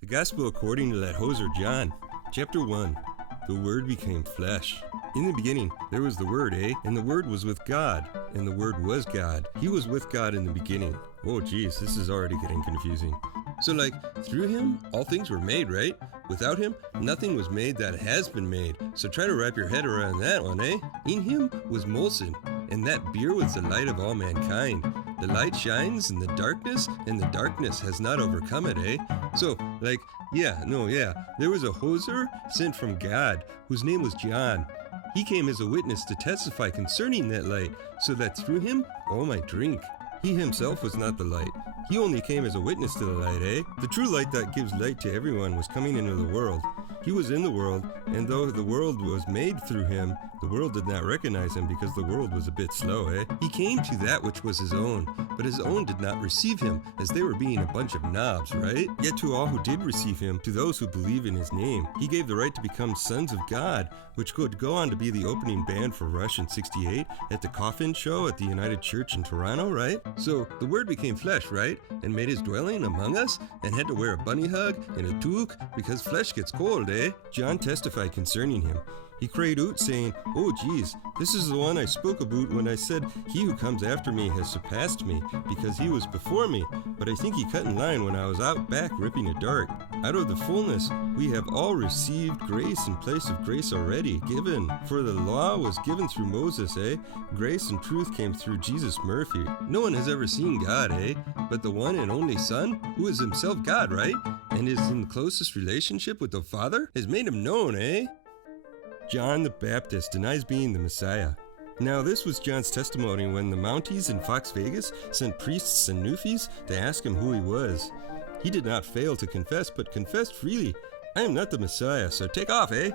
The Gospel according to that hoser John. Chapter 1. The Word became flesh. In the beginning, there was the Word, And the Word was with God, and the Word was God. He was with God in the beginning. Oh, geez, this is already getting confusing. So, through Him, all things were made, right? Without Him, nothing was made that has been made. So try to wrap your head around that one, In Him was Molson, and that beer was the light of all mankind. The light shines in the darkness, and the darkness has not overcome it, So, there was a hoser sent from God, whose name was John. He came as a witness to testify concerning that light, so that through him all might drink. He himself was not the light. He only came as a witness to the light, The true light that gives light to everyone was coming into the world. He was in the world, and though the world was made through him, the world did not recognize him because the world was a bit slow, He came to that which was his own, but his own did not receive him, as they were being a bunch of knobs, right? Yet to all who did receive him, to those who believe in his name, he gave the right to become sons of God, which could go on to be the opening band for Rush in '68 at the Coffin Show at the United Church in Toronto, right? So the Word became flesh, right? And made his dwelling among us, and had to wear a bunny hug and a toque because flesh gets cold, John testified concerning him. He cried out, saying, "Oh, geez, this is the one I spoke about when I said, 'He who comes after me has surpassed me, because he was before me.' But I think he cut in line when I was out back ripping a dart. Out of the fullness, we have all received grace in place of grace already given. For the law was given through Moses, Grace and truth came through Jesus Murphy. No one has ever seen God, But the one and only Son, who is himself God, right? And is in the closest relationship with the Father, has made him known, John the Baptist denies being the Messiah. Now this was John's testimony when the Mounties in Fox Vegas sent priests and newfies to ask him who he was. He did not fail to confess, but confessed freely, "I am not the Messiah, so take off, They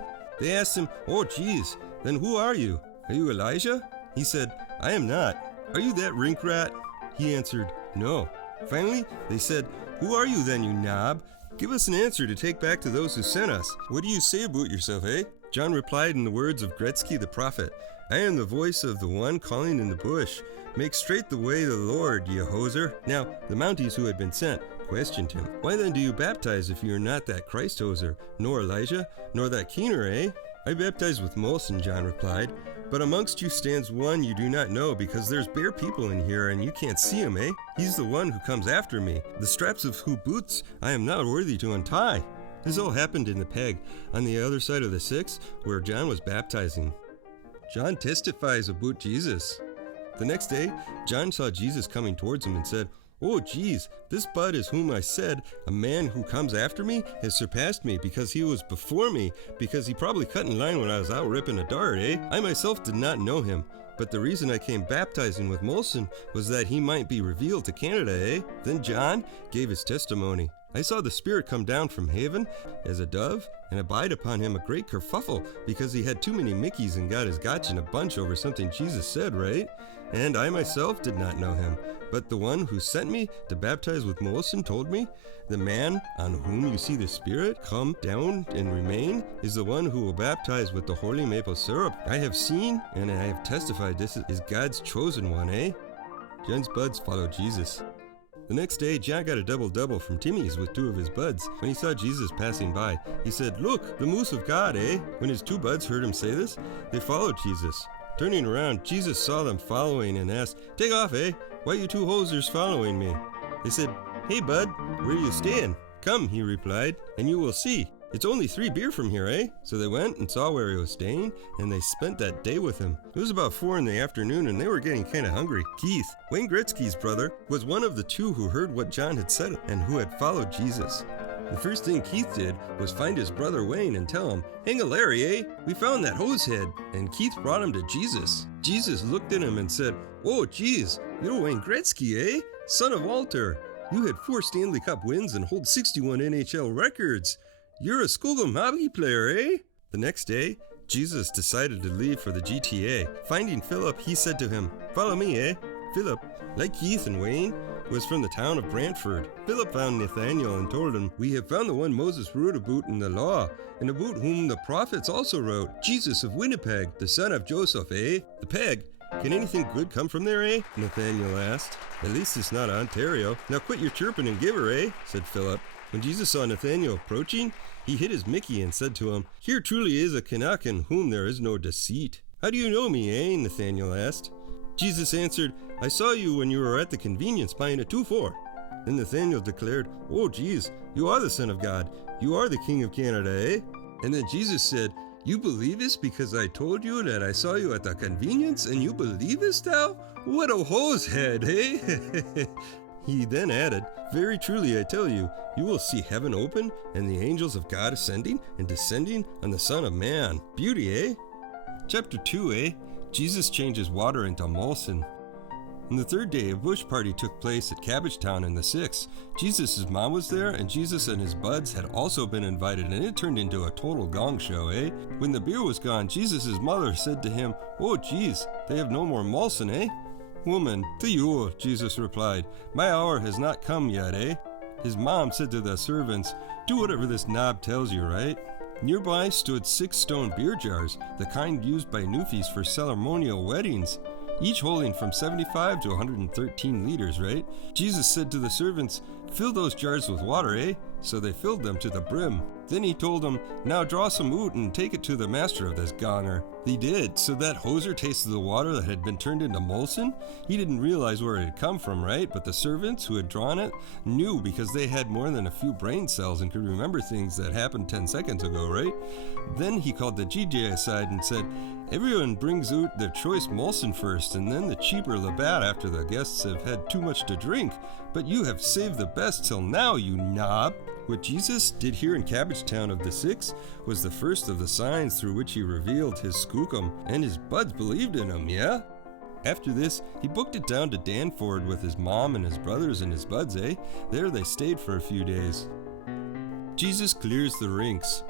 asked him, "Oh, geez, then who are you? Are you Elijah?" He said, "I am not." "Are you that rink rat?" He answered, "No." Finally, they said, "Who are you then, you knob? Give us an answer to take back to those who sent us. What do you say about yourself, John replied in the words of Gretzky the prophet, "I am the voice of the one calling in the bush. Make straight the way of the Lord, ye hoser." Now, the Mounties who had been sent questioned him. "Why then do you baptize if you are not that Christ hoser, nor Elijah, nor that Keener, "I baptize with Molson," John replied, "but amongst you stands one you do not know, because there's bare people in here and you can't see him, He's the one who comes after me, the straps of whose boots I am not worthy to untie." This all happened in the peg, on the other side of the Six, where John was baptizing. John testifies about Jesus. The next day, John saw Jesus coming towards him and said, "Oh, geez, this bud is whom I said, a man who comes after me has surpassed me because he was before me, because he probably cut in line when I was out ripping a dart, I myself did not know him, but the reason I came baptizing with Molson was that he might be revealed to Canada, Then John gave his testimony. "I saw the Spirit come down from heaven as a dove and abide upon him a great kerfuffle because he had too many Mickeys and got his gotch in a bunch over something Jesus said, right? And I myself did not know him, but the one who sent me to baptize with Molson told me, 'The man on whom you see the Spirit come down and remain is the one who will baptize with the holy maple syrup.' I have seen and I have testified this is God's chosen one, John's buds followed Jesus. The next day, John got a double-double from Timmy's with two of his buds. When he saw Jesus passing by, he said, 'Look, the moose of God, When his two buds heard him say this, they followed Jesus. Turning around, Jesus saw them following and asked, 'Take off, Why you two hosers following me?' They said, 'Hey, bud, where are you staying?' 'Come,' he replied, 'and you will see. It's only 3 beer from here, So they went and saw where he was staying, and they spent that day with him. It was about 4 in the afternoon, and they were getting kind of hungry. Keith, Wayne Gretzky's brother, was one of the 2 who heard what John had said and who had followed Jesus. The first thing Keith did was find his brother Wayne and tell him, "Hang a Larry, We found that hosehead." And Keith brought him to Jesus. Jesus looked at him and said, "Oh, geez, you're Wayne Gretzky, Son of Walter. You had 4 Stanley Cup wins and hold 61 NHL records. You're a Skogum hockey player, The next day, Jesus decided to leave for the GTA. Finding Philip, he said to him, "Follow me, Philip, like Keith and Wayne, was from the town of Brantford. Philip found Nathanael and told him, "We have found the one Moses wrote about in the law, and about whom the prophets also wrote, Jesus of Winnipeg, the son of Joseph, The Peg. Can anything good come from there, Nathanael asked. "At least it's not Ontario. Now quit your chirping and give her, said Philip. When Jesus saw Nathanael approaching, he hit his Mickey and said to him, "Here truly is a Canuck in whom there is no deceit." "How do you know me, eh?" Nathanael asked. Jesus answered, "I saw you when you were at the convenience buying a 2-4. Then Nathanael declared, "Oh, geez, you are the Son of God. You are the King of Canada, eh?" And then Jesus said, "You believest because I told you that I saw you at the convenience, and you believest thou? What a hose head, eh?" He then added, "Very truly I tell you, you will see heaven open and the angels of God ascending and descending on the Son of Man." Beauty, eh? Chapter 2, eh? Jesus changes water into Molson. On the third day, a bush party took place at Cabbagetown in the 6th. Jesus' mom was there, and Jesus and his buds had also been invited, and it turned into a total gong show, eh? When the beer was gone, Jesus' mother said to him, "Oh, geez, they have no more Molson, eh?" "Woman, to you," Jesus replied, "my hour has not come yet, eh?" His mom said to the servants, "Do whatever this knob tells you, right?" Nearby stood 6 stone beer jars, the kind used by Newfies for ceremonial weddings, each holding from 75 to 113 liters, right? Jesus said to the servants, "Fill those jars with water, eh?" So they filled them to the brim. Then he told them, "Now draw some oot and take it to the master of this gonger." They did, so that hoser tasted the water that had been turned into Molson. He didn't realize where it had come from, right? But the servants who had drawn it knew because they had more than a few brain cells and could remember things that happened 10 seconds ago, right? Then he called the GJ aside and said, "Everyone brings out their choice Molson first, and then the cheaper Labatt after the guests have had too much to drink. But you have saved the best till now, you knob." What Jesus did here in Cabbagetown of the 6 was the first of the signs through which he revealed his skookum, and his buds believed in him, yeah? After this, he booked it down to Danford with his mom and his brothers and his buds, eh? There they stayed for a few days. Jesus clears the rinks.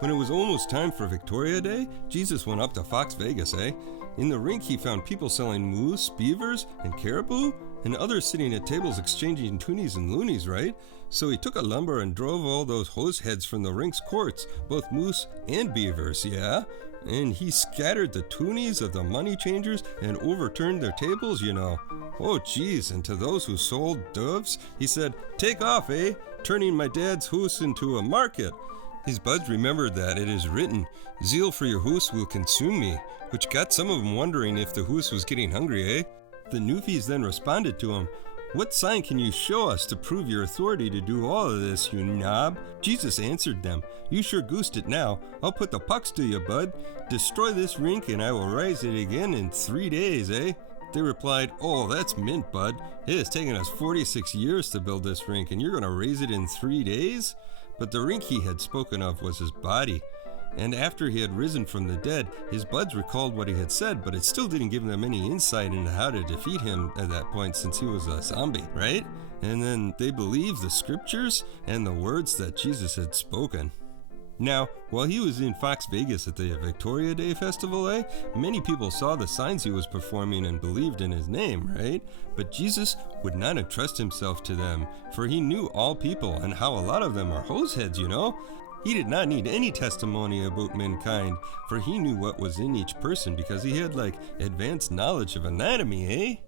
When it was almost time for Victoria Day, Jesus went up to Fox Vegas, eh? In the rink he found people selling moose, beavers, and caribou, and others sitting at tables exchanging toonies and loonies, right? So he took a lumber and drove all those hose heads from the rink's courts, both moose and beavers, yeah? And he scattered the toonies of the money changers and overturned their tables, you know. Oh, geez, and to those who sold doves, he said, "Take off, eh? Turning my dad's hoose into a market." His buds remembered that it is written, "Zeal for your hoose will consume me," which got some of them wondering if the hoose was getting hungry, eh? The Newfies then responded to him, "What sign can you show us to prove your authority to do all of this, you knob?" Jesus answered them, "You sure goosed it now. I'll put the pucks to you, bud. Destroy this rink and I will raise it again in 3 days, eh?" They replied, "Oh, that's mint, bud. It has taken us 46 years to build this rink, and you're going to raise it in 3 days?" But the rink he had spoken of was his body. And after he had risen from the dead, his buds recalled what he had said, but it still didn't give them any insight into how to defeat him at that point since he was a zombie, right? And then they believed the scriptures and the words that Jesus had spoken. Now, while he was in Fox Vegas at the Victoria Day Festival, many people saw the signs he was performing and believed in his name, right? But Jesus would not entrust himself to them, for he knew all people and how a lot of them are hoseheads, you know? He did not need any testimony about mankind, for he knew what was in each person because he had advanced knowledge of anatomy, eh?